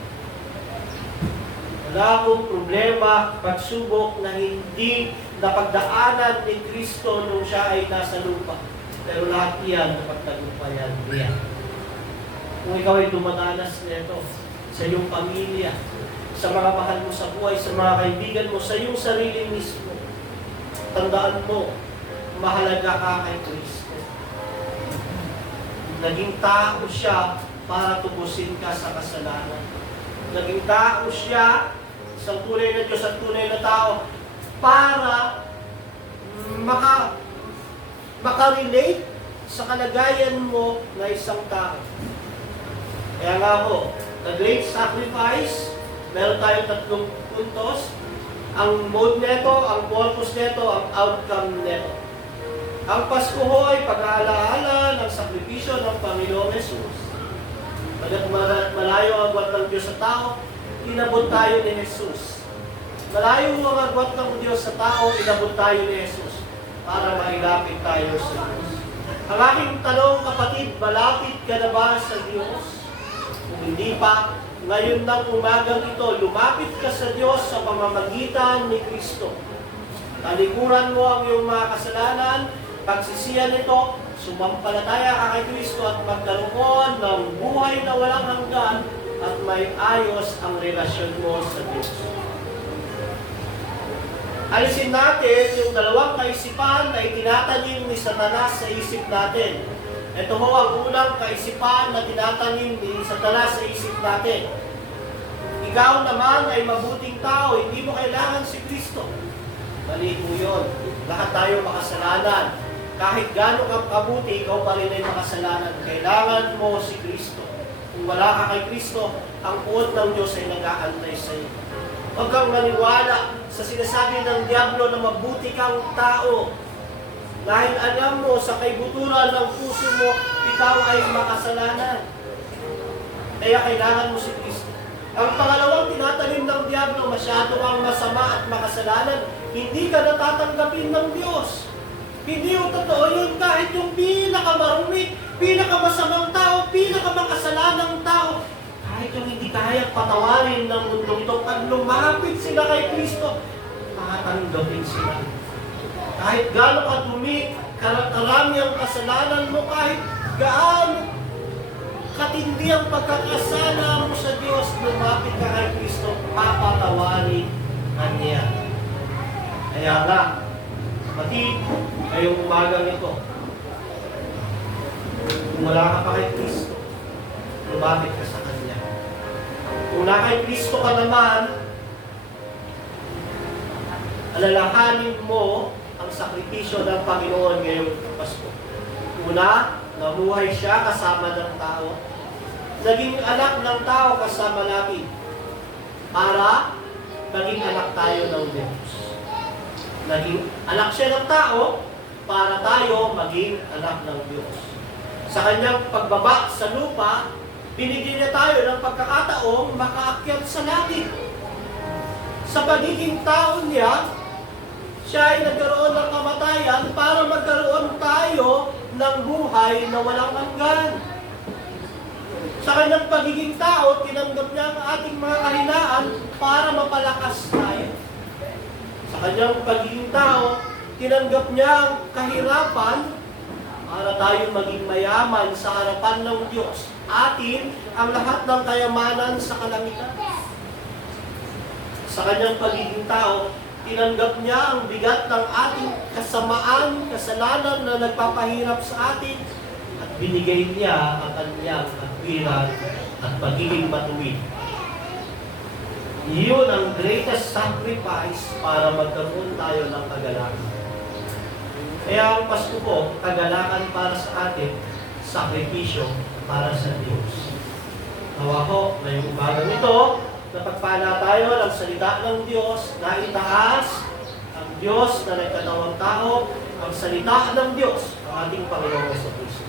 Wala akong problema, pagsubok na hindi napagdaanan ni Kristo nung siya ay nasa lupa. Pero lahat iyan napagtagumpayan niya. Kung ikaw ay dumadanas nito sa iyong pamilya, sa mga mahal mo sa buhay, sa mga kaibigan mo, sa iyong sarili mismo, tandaan mo, mahalaga ka kay Kristo. Naging tao siya para tubusin ka sa kasalanan. Naging tao siya sa tunay na Diyos at tunay na tao para makarelate sa kalagayan mo na isang tao. Kaya nga ho, the great sacrifice, meron tayong 3 puntos. Ang mode neto, ang purpose neto, ang outcome neto. Ang Pasko ho ay pag-aalaala ng sakripisyo ng Panginoong Hesus. Pagkat malayo ang agwat ng Diyos sa tao, inabot tayo ni Jesus. Malayo ang agwat ng Diyos sa tao, inabot tayo ni Jesus para mailapit tayo sa Diyos. Ang aking tanong, kapatid, malapit ka na ba sa Diyos? Kung hindi pa, ngayon ng umagang ito, lumapit ka sa Diyos sa pamamagitan ni Kristo. Talikuran mo ang iyong mga kasalanan, pagsisiyan nito, sumampalataya ka kay Kristo at magkaroon ng buhay na walang hanggan at may ayos ang relasyon mo sa Diyos. Alisin natin yung 2 kaisipan na itinatanim ni Satanas sa isip natin. Ito ho ang unang kaisipan na tinatanim ni Satanas sa isip natin. Ikaw naman ay mabuting tao, hindi mo kailangan si Kristo. Mali po yun. Lahat tayo makasalanan. Kahit gaano ka kabuti, ikaw pa rin ay makasalanan. Kailangan mo si Kristo. Kung wala ka kay Kristo, ang puot ng Diyos ay nag-aantay sa iyo. Huwag kang maniwala sa sinasabi ng Diablo na mabuti kang tao. Dahil alam mo sa kaibuturan ng puso mo, ikaw ay makasalanan. Kaya kailangan mo si Kristo. Ang pangalawang tinatanim ng Diablo, masyado kang masama at makasalanan, hindi ka natatanggapin ng Diyos. Hindi yung totoo yun kahit yung pinakamarumi, pinakamasamang tao, pinakamakasalanan tao, kahit yung hindi kaya patawarin ng mundong ito, pag lumapit sila kay Kristo, makatanggapin sila. Kahit gaano ka dumi, karami ang kasalanan mo, kahit gaano katindi ang pagkakasala mo sa Diyos, lumapit ka kay Kristo, papatawarin Niya. Kaya nga, pati ngayong umagang ito, kung wala ka pa kay Kristo, lumapit ka sa Kanya. Kung na kay Kristo ka naman, alalahanin mo ang sakripisyo ng Panginoon ngayong Pasko. Una, namuhay siya kasama ng tao. Naging anak ng tao kasama natin para maging anak tayo ng Diyos. Naging anak siya ng tao para tayo maging anak ng Diyos. Sa kanyang pagbaba sa lupa, binigyan niya tayo ng pagkakataong makaakyat sa langit. Sa pagiging tao niya, siya ay nagkaroon ng kamatayan para magkaroon tayo ng buhay na walang hanggan. Sa kanyang pagiging tao, tinanggap niya ang ating mga kahinaan para mapalakas tayo. Sa kanyang pagiging tao, tinanggap niya ang kahirapan para tayo maging mayaman sa harapan ng Diyos. Atin ang lahat ng kayamanan sa kalangitan. Sa kanyang pagiging tao, tinanggap niya ang bigat ng ating kasamaan, kasalanan na nagpapahirap sa atin at binigay niya ang kanyang katwiran at pagiging matuwid. Iyon ang greatest sacrifice para magkaroon tayo ng kagalakan. Kaya ang Pasko po, kagalakan para sa atin, sakripisyo para sa Diyos. Nawa ko, ngayong umagang ito, napagpala tayo ng salita ng Diyos na itaas ang Diyos na nagkatawang tao, ang salita ng Diyos, ang ating Panginoong Kristo.